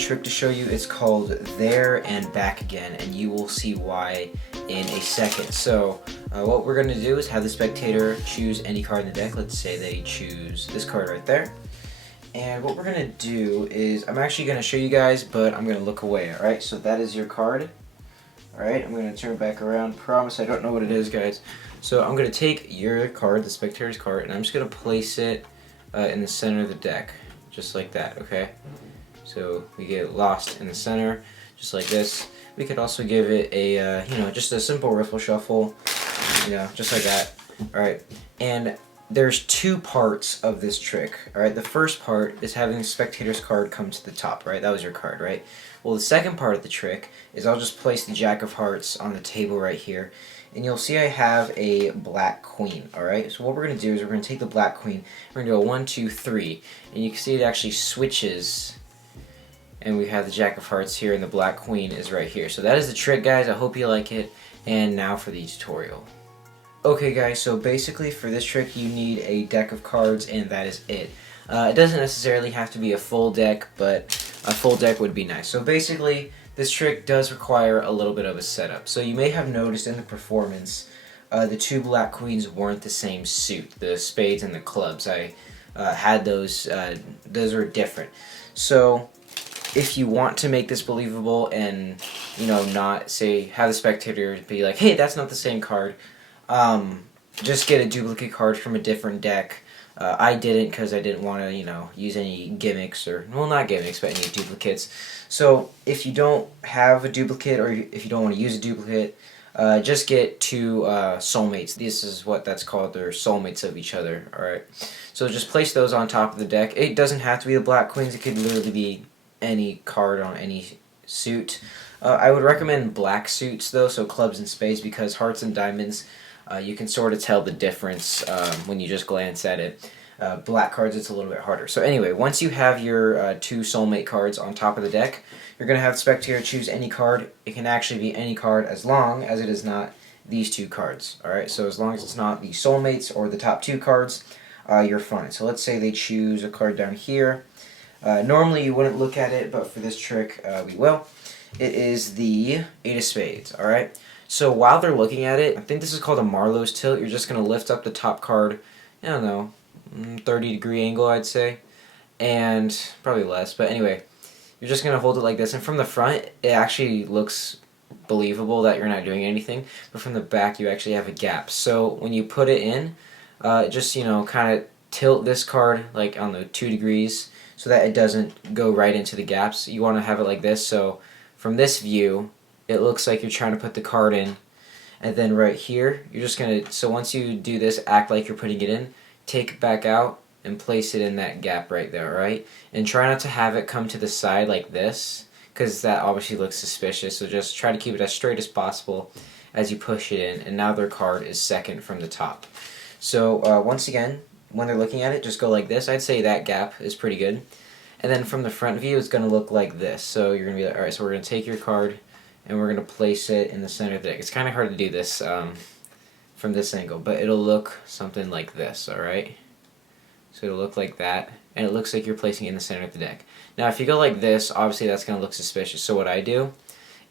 trick to show you. It's called There and Back Again, and you will see why in a second. So what we're going to do is have the spectator choose any card in the deck. Let's say they choose this card right there. And what we're going to do is, I'm actually going to show you guys, but I'm going to look away, alright? So that is your card. Alright, I'm going to turn it back around. Promise I don't know what it is, guys. So I'm going to take your card, the spectator's card, and I'm just going to place it in the center of the deck. Just like that, okay? So we get lost in the center, just like this. We could also give it a, just a simple riffle shuffle, just like that. Alright, and there's two parts of this trick, alright? The first part is having the spectator's card come to the top, right? That was your card, right? Well, the second part of the trick is I'll just place the Jack of Hearts on the table right here, and you'll see I have a black queen, alright? So what we're going to do is we're going to take the black queen, we're going to go 1, 2, 3, and you can see it actually switches, and we have the Jack of Hearts here, and the black queen is right here. So that is the trick, guys. I hope you like it, and now for the tutorial. Okay guys, so basically for this trick you need a deck of cards, and that is it. It doesn't necessarily have to be a full deck, but a full deck would be nice. So basically this trick does require a little bit of a setup. So you may have noticed in the performance the two black queens weren't the same suit, the spades and the clubs. I had those are different. So if you want to make this believable and not say have the spectator be like, hey, that's not the same card, just get a duplicate card from a different deck. I didn't, because I didn't want to use any gimmicks, or well, not gimmicks, but any duplicates. So if you don't have a duplicate, or if you don't want to use a duplicate, just get two soulmates. This is what that's called. They're soulmates of each other. Alright, so just place those on top of the deck. It doesn't have to be the black queens. It could literally be any card on any suit. I would recommend black suits though, so clubs and spades, because hearts and diamonds, you can sort of tell the difference when you just glance at it. Black cards, it's a little bit harder. So anyway, once you have your two soulmate cards on top of the deck, you're going to have the spectator choose any card. It can actually be any card as long as it is not these two cards. Alright, so as long as it's not the soulmates or the top two cards, you're fine. So let's say they choose a card down here. Normally you wouldn't look at it, but for this trick we will. It is the Eight of Spades, alright? So while they're looking at it, I think this is called a Marlowe's tilt. You're just going to lift up the top card, I don't know, 30-degree angle, I'd say, and probably less, but anyway, you're just going to hold it like this, and from the front, it actually looks believable that you're not doing anything, but from the back, you actually have a gap. So when you put it in, just, kind of tilt this card, like on the 2 degrees, so that it doesn't go right into the gaps. You want to have it like this, so from this view, it looks like you're trying to put the card in, and then right here, you're just going to, so once you do this, act like you're putting it in, take it back out, and place it in that gap right there, right? And try not to have it come to the side like this, because that obviously looks suspicious, so just try to keep it as straight as possible as you push it in, and now their card is second from the top. So once again, when they're looking at it, just go like this. I'd say that gap is pretty good. And then from the front view, it's going to look like this. So you're going to be like, alright, so we're going to take your card, and we're going to place it in the center of the deck. It's kind of hard to do this from this angle, but it'll look something like this, alright? So it'll look like that, and it looks like you're placing it in the center of the deck. Now if you go like this, obviously that's going to look suspicious, so what I do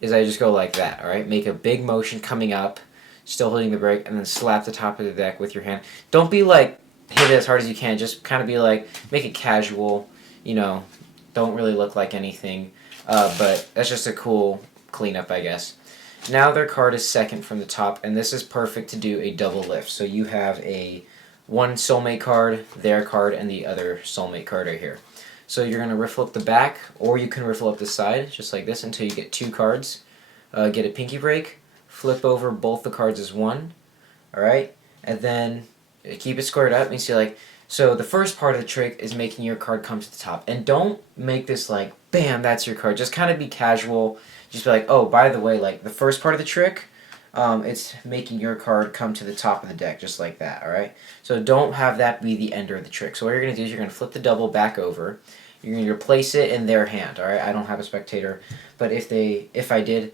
is I just go like that, alright? Make a big motion coming up, still holding the break, and then slap the top of the deck with your hand. Don't be like, hit it as hard as you can, just kind of be like, make it casual, don't really look like anything, but that's just a cool cleanup, I guess. Now their card is second from the top, and this is perfect to do a double lift. So you have one soulmate card, their card, and the other soulmate card right here. So you're going to riffle up the back, or you can riffle up the side, just like this, until you get two cards. Get a pinky break, flip over both the cards as one, alright? And then keep it squared up, and you see like, so the first part of the trick is making your card come to the top. And don't make this like, bam, that's your card. Just kind of be casual. Just be like, oh, by the way, like the first part of the trick, it's making your card come to the top of the deck, just like that, alright? So don't have that be the ender of the trick. So what you're going to do is you're going to flip the double back over. You're going to place it in their hand, alright? I don't have a spectator, but if I did,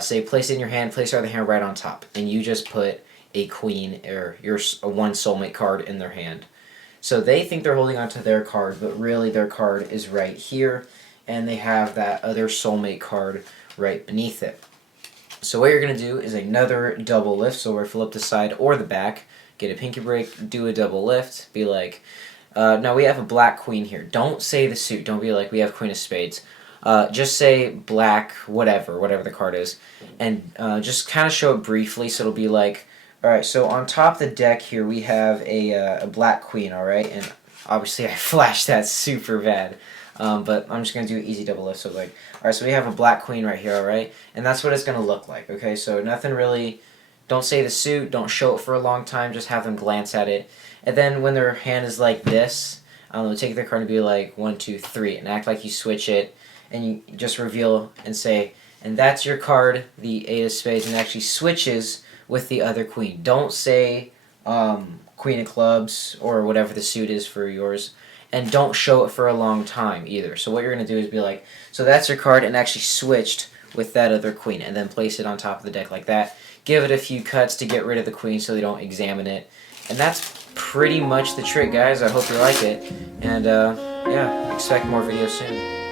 say place it in your hand, place your other hand right on top, and you just put a queen or your one soulmate card in their hand. So they think they're holding onto their card, but really their card is right here, and they have that other soulmate card right beneath it. So what you're going to do is another double lift, so we're flip the side or the back, get a pinky break, do a double lift, be like, now we have a black queen here. Don't say the suit, don't be like, we have queen of spades. Just say black, whatever the card is, and just kind of show it briefly, so it'll be like, alright, so on top of the deck here we have a black queen, alright, and obviously I flashed that super bad. But I'm just going to do an easy double lift. So like, alright, so we have a black queen right here, alright? And that's what it's going to look like, okay? So nothing really, don't say the suit, don't show it for a long time, just have them glance at it. And then when their hand is like this, they'll take their card and be like 1, 2, 3, and act like you switch it, and you just reveal and say, and that's your card, the 8 of spades, and it actually switches with the other queen. Don't say queen of clubs or whatever the suit is for yours. And don't show it for a long time either. So what you're going to do is be like, so that's your card, and actually switched with that other queen, and then place it on top of the deck like that. Give it a few cuts to get rid of the queen so they don't examine it. And that's pretty much the trick, guys. I hope you like it. And yeah, expect more videos soon.